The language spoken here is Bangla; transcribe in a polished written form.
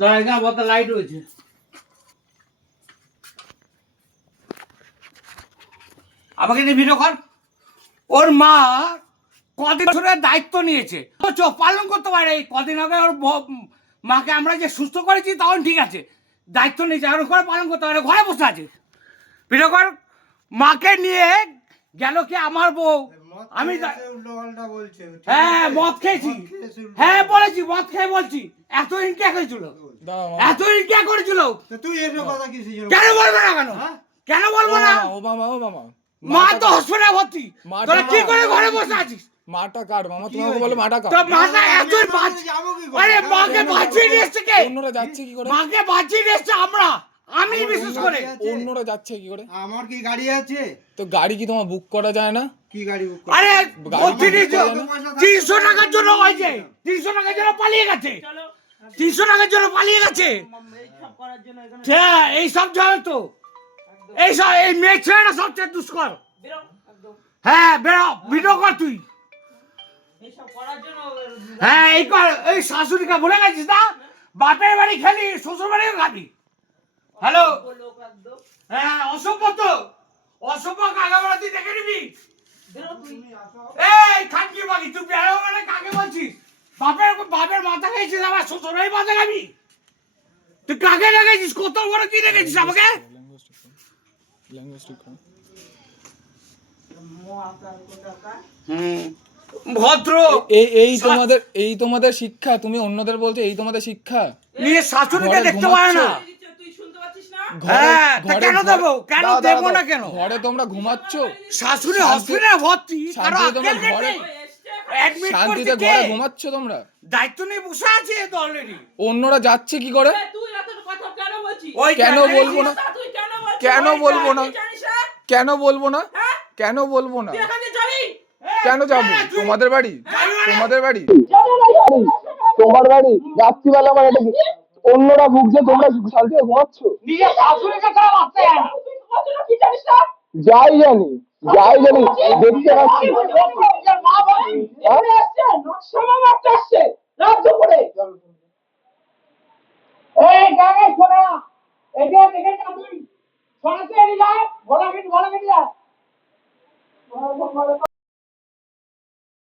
জায়গা বলতে লাইট হয়েছে। আমাকে নিয়ে ভিডিও কর। ওর মা কদিন ধরে দায়িত্ব নিয়েছে, চোখ পালন করতে পারে। এই কদিন আগে ওর মাকে আমরা যে সুস্থ করেছি তখন ঠিক আছে, দায়িত্ব নিয়েছে, এখন করে পালন করতে পারে, ঘরে বসে আছে। ভিডিও কর। মাকে নিয়ে গেল কি আমার বউ, আমি হ্যাঁ মদ খেয়েছি, হ্যাঁ বলেছি মদ খেয়ে বলছি। এতদিন কে করেছিল, এতদিন কে করেছিল? তুই এসব কথা কি কেন বলবো না? কেন কেন বলবো না? ও মামা ও মামা মা তো হসপিটালে ভর্তি, তোরা কি করে ঘরে বসে আছিস? মাটা কার মামা, তোমাকে বলো মাটা কার? তো মাটা এতই আরে মাকে বাঁচিয়ে নিয়ে এসছে কে? অন্যরা যাচ্ছে কি করে? মাকে বাঁচিয়ে নিয়ে এসছে আমরা, আমি বিশেষ করে। অন্যরা যাচ্ছে কি করে? আমার কি গাড়ি আছে? তো গাড়ি কি তোমার বুক করা যায় না? কি গাড়ি বুক? আরে বলছি 300 টাকার জন্য হয়েছে, 300 টাকার জন্য পালিয়ে গেছে, 300 টাকার জন্য পালিয়ে গেছে। হ্যাঁ এইসব জানো তো, এইসব এই মেয়ে ছেলেটা সবচেয়ে দুষ্কর। হ্যাঁ বেরো, ভিডিও কর তুই। হ্যাঁ এই কর, এই শাশুড়িকে ভুলে গেছিস না? বাপের বাড়ি খেলি, শ্বশুর বাড়িও খাবি। হ্যালো, হ্যাঁ অসভ্য তো, অসভ্য কাকে বলে তুই দেখে নিবি। এই খানকি বাগি, তুই বেরো মানে কাকে বলছিস? বাপের মাথা খেয়েছিস, আমার শ্বশুর বাড়ি মাথা খাবি? তুই কাকে দেখেছিস? কত বড় কি দেখেছিস আমাকে? ভদ্র এই তোমাদের শিক্ষা? তুমি অন্যদের বলছো এই তোমাদের শিক্ষা? নিয়ে শাশুড়িকে দেখতে পারে না। হ্যাঁ কেন দেবো, কেন দেবো না? কেন ঘরে তোমরা ঘুমাচ্ছ, শাশুড়ি হসপিটালে ভর্তি, শান্তিতে ঘরে ঘুমাচ্ছ তোমরা, দায়িত্ব নিয়ে বসে আছে তো অলরেডি। অন্যরা যাচ্ছে কি করে? কেন বলবো না? কেন বলবো না? কেন বলবো না? কেন বলবো না? কেন যাবো? তোমাদের বাড়ি, তোমাদের বাড়ি, তোমার বাড়ি যাচ্ছি বলে আমার এটা অন্যরা ভুগছে, তোমরা শান্তিতে ঘুমাচ্ছ। যাই জানি, যাই জানি, দেখতে পাচ্ছি।